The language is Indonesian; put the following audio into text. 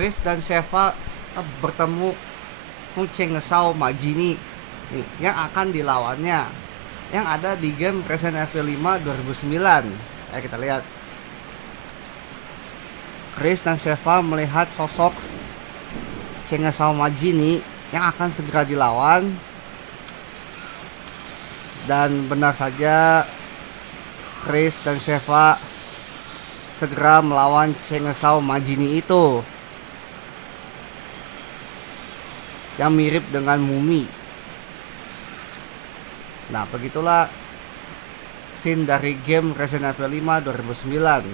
Chris dan Sheva bertemu Chainsaw Majini nih, yang akan dilawannya yang ada di game Resident Evil 5 2009. Ayo kita lihat. Chris dan Sheva melihat sosok Chainsaw Majini yang akan segera dilawan, dan benar saja Chris dan Sheva segera melawan Chainsaw Majini itu yang mirip dengan mumi. Nah, begitulah scene dari game Resident Evil 5 2009.